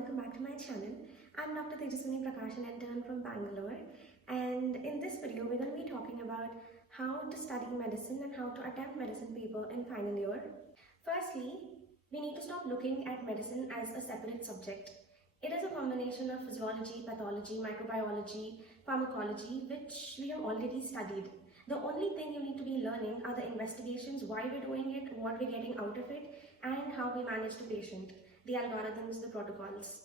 welcome back to my channel. I'm Dr. Tejaswini Prakash, an intern from Bangalore, and in this video we're going to be talking about how to study medicine and how to attempt medicine paper in final year. Firstly, we need to stop looking at medicine as a separate subject. It is a combination of physiology, pathology, microbiology, pharmacology, which we have already studied. The only thing you need to be learning are the investigations, why we're doing it, what we're getting out of it, and how we manage the patient, the algorithms, the protocols.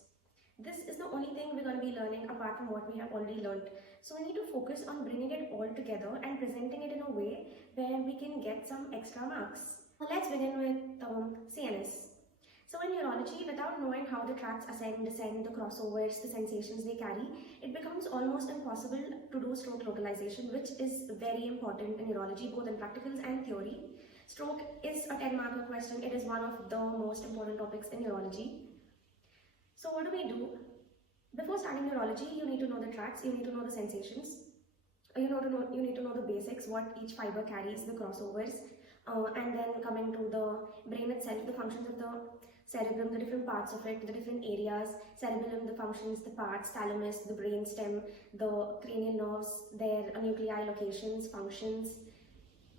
This is the only thing we're going to be learning apart from what we have already learned. So we need to focus on bringing it all together and presenting it in a way where we can get some extra marks. Let's begin with CNS. So in neurology, without knowing how the tracts ascend, descend, the crossovers, the sensations they carry, it becomes almost impossible to do stroke localization, which is very important in neurology, both in practicals and theory. Stroke is a 10-marker question. It is one of the most important topics in neurology. So what do? Before starting neurology, you need to know the tracts, you need to know the sensations, you need to know the basics, what each fiber carries, the crossovers, and then coming to the brain itself, the functions of the cerebrum, the different parts of it, the different areas, cerebellum, the functions, the parts, thalamus, the brain stem, the cranial nerves, their nuclei, locations, functions.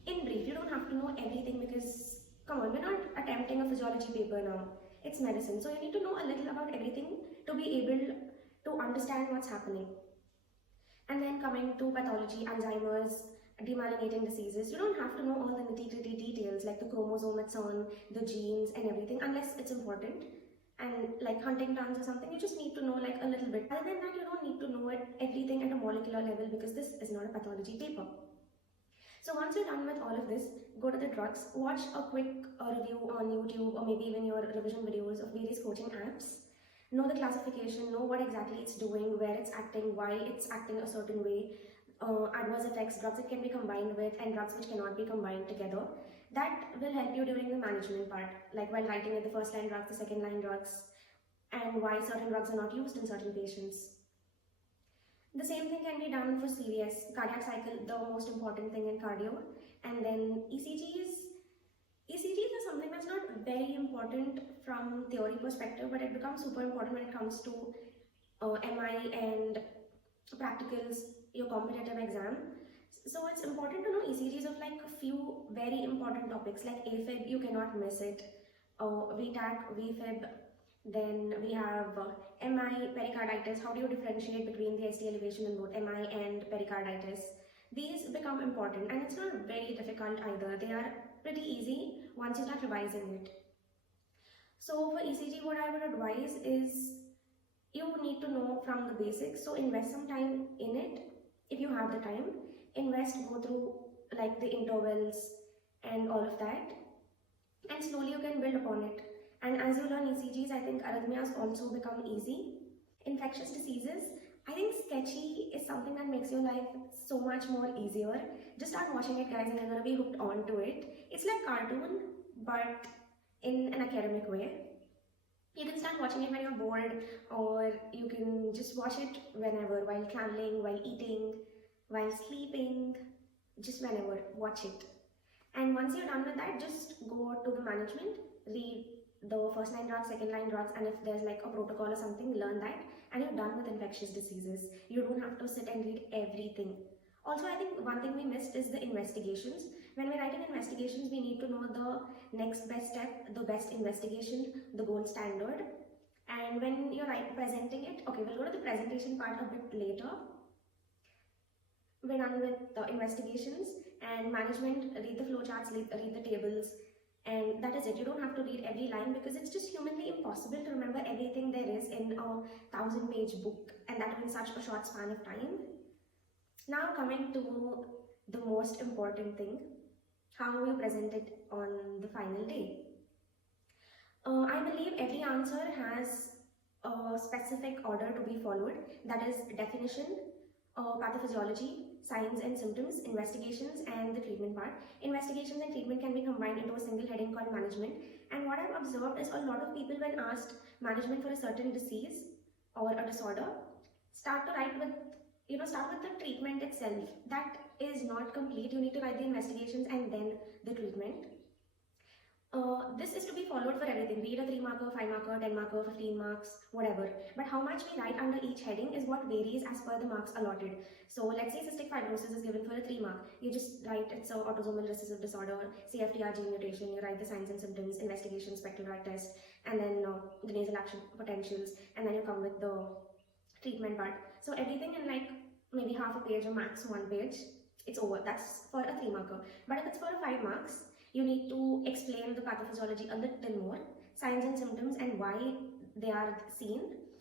In brief, you don't have to know everything because, come on, we're not attempting a physiology paper now. It's medicine. So you need to know a little about everything to be able to understand what's happening. And then coming to pathology, Alzheimer's, demyelinating diseases, you don't have to know all the nitty-gritty details like the chromosome it's on, the genes and everything, unless it's important. And like Huntington's or something, you just need to know like a little bit. Other than that, you don't need to know everything at a molecular level because this is not a pathology paper. So once you're done with all of this, go to the drugs, watch a quick review on YouTube or maybe even your revision videos of various coaching apps. Know the classification, know what exactly it's doing, where it's acting, why it's acting a certain way, adverse effects, drugs it can be combined with, and drugs which cannot be combined together. That will help you during the management part, like while writing it, the first line drugs, the second line drugs, and why certain drugs are not used in certain patients. The same thing can be done for CVS, cardiac cycle, the most important thing in cardio, and then ECGs. ECGs are something that's not very important from theory perspective, but it becomes super important when it comes to MI and practicals, your competitive exam. So it's important to know ECGs of like a few very important topics like AFib, you cannot miss it, VTAC, VFib, then we have MI, pericarditis. How do you differentiate between the ST elevation in both MI and pericarditis? These become important and it's not very difficult either. They are pretty easy once you start revising it. So for ECG, what I would advise is you need to know from the basics. So invest some time in it if you have the time. Go through like the intervals and all of that, and slowly you can build upon it. And as you learn ECGs, I think arrhythmias also become easy. Infectious diseases, I think sketchy is something that makes your life so much more easier. Just start watching it, guys, and you're gonna be hooked onto it. It's like cartoon, but in an academic way. You can start watching it when you're bored, or you can just watch it whenever, while traveling, while eating, while sleeping, just whenever, watch it. And once you're done with that, just go to the management, read the first line drugs, second line drugs, and if there's like a protocol or something, learn that, and you're done with infectious diseases. You don't have to sit and read everything. Also, I think one thing we missed is the investigations. When we're writing investigations, we need to know the next best step, the best investigation, the gold standard. And when you're presenting it, okay, we'll go to the presentation part a bit later. We're done with the investigations and management, read the flowcharts, read the tables, and that is it. You don't have to read every line because it's just humanly impossible to remember everything there is in a 1000-page book, and that in such a short span of time. Now coming to the most important thing, how you present it on the final day. I believe every answer has a specific order to be followed. That is definition, pathophysiology, signs and symptoms, investigations, and the treatment part. Investigations and treatment can be combined into a single heading called management. And what I've observed is a lot of people, when asked management for a certain disease or a disorder, start with the treatment itself. That is not complete. You need to write the investigations and then the treatment. This is to be followed for everything, be it a 3 marker, 5 marker, 10 marker, 15 marks, whatever. But how much we write under each heading is what varies as per the marks allotted. So let's say cystic fibrosis is given for a 3 mark. You just write it's an autosomal recessive disorder, CFTR gene mutation, you write the signs and symptoms, investigation, spectral rat test, and then the nasal action potentials, and then you come with the treatment part. So everything in like maybe half a page or max 1 page, it's over. That's for a 3 marker. But if it's for a 5 marks, you need to explain the pathophysiology a little more, signs and symptoms and why they are seen,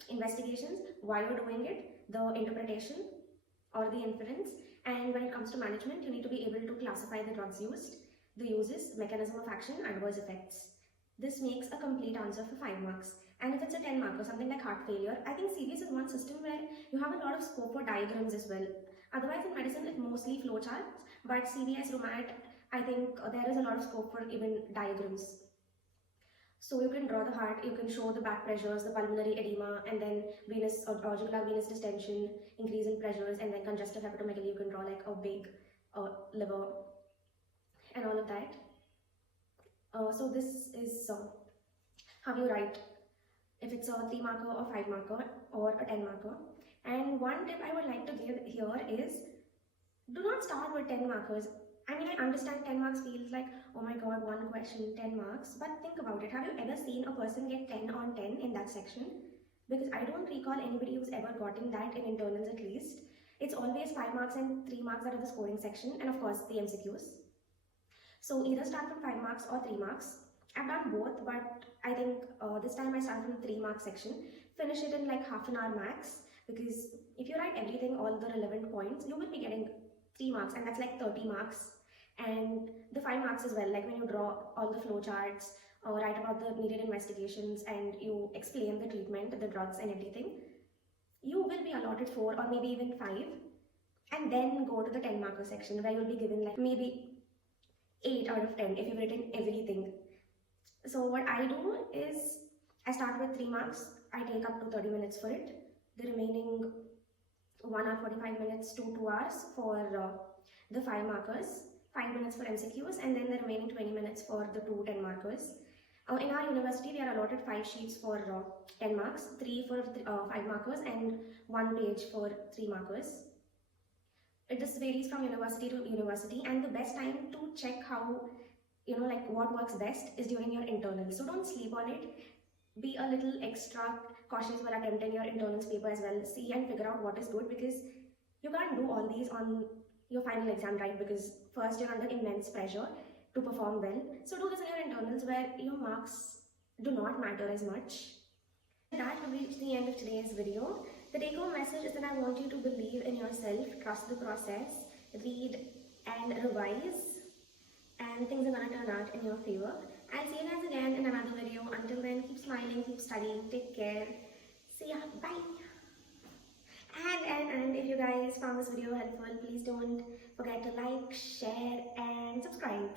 investigations, why you're doing it, the interpretation or the inference, and when it comes to management, you need to be able to classify the drugs used, the uses, mechanism of action, adverse effects. This makes a complete answer for 5 marks. And if it's a 10 marker, something like heart failure, I think CVS is one system where you have a lot of scope for diagrams as well. Otherwise in medicine it's mostly flowcharts, but CVS, Romat, I think there is a lot of scope for even diagrams. So you can draw the heart, you can show the back pressures, the pulmonary edema, and then venous or jugular venous distension, increase in pressures, and then congestive hepatomegaly. You can draw like a big liver and all of that. So this is how you write if it's a 3 marker or 5 marker or a 10 marker. And one tip I would like to give here is do not start with 10 markers. I mean, I understand 10 marks feels like, oh my god, one question, 10 marks. But think about it. Have you ever seen a person get 10 on 10 in that section? Because I don't recall anybody who's ever gotten that in internals at least. It's always 5 marks and 3 marks that are the scoring section, and of course the MCQs. So either start from 5 marks or 3 marks. I've done both, but I think this time I start from the 3 mark section. Finish it in like half an hour max, because if you write everything, all the relevant points, you will be getting 3 marks, and that's like 30 marks. And the 5 marks as well, like when you draw all the flow charts, write about the needed investigations, and you explain the treatment, the drugs and everything, you will be allotted 4 or maybe even 5, and then go to the 10 marker section where you'll be given like maybe 8 out of 10 if you've written everything. So what I do is I start with 3 marks, I take up to 30 minutes for it, the remaining 1 hour 45 minutes to 2 hours for the 5 markers, 5 minutes for MCQs, and then the remaining 20 minutes for the 2 10 markers. In our university, we are allotted 5 sheets for 10 marks, 3 for 5 markers, and 1 page for 3 markers. It just varies from university to university, and the best time to check how, like what works best is during your internals. So don't sleep on it. Be a little extra cautious while attempting your internals paper as well. See and figure out what is good, because you can't do all these on your final exam, right? Because first you're under immense pressure to perform well. So do this in your internals where your marks do not matter as much. That will reach the end of today's video. The take-home message is that I want you to believe in yourself, trust the process, read and revise, and things are gonna turn out in your favor. I'll see you guys again in another video. Until then, keep smiling, keep studying, take care. See ya, bye. And if you guys found this video helpful, please don't forget to like, share and subscribe.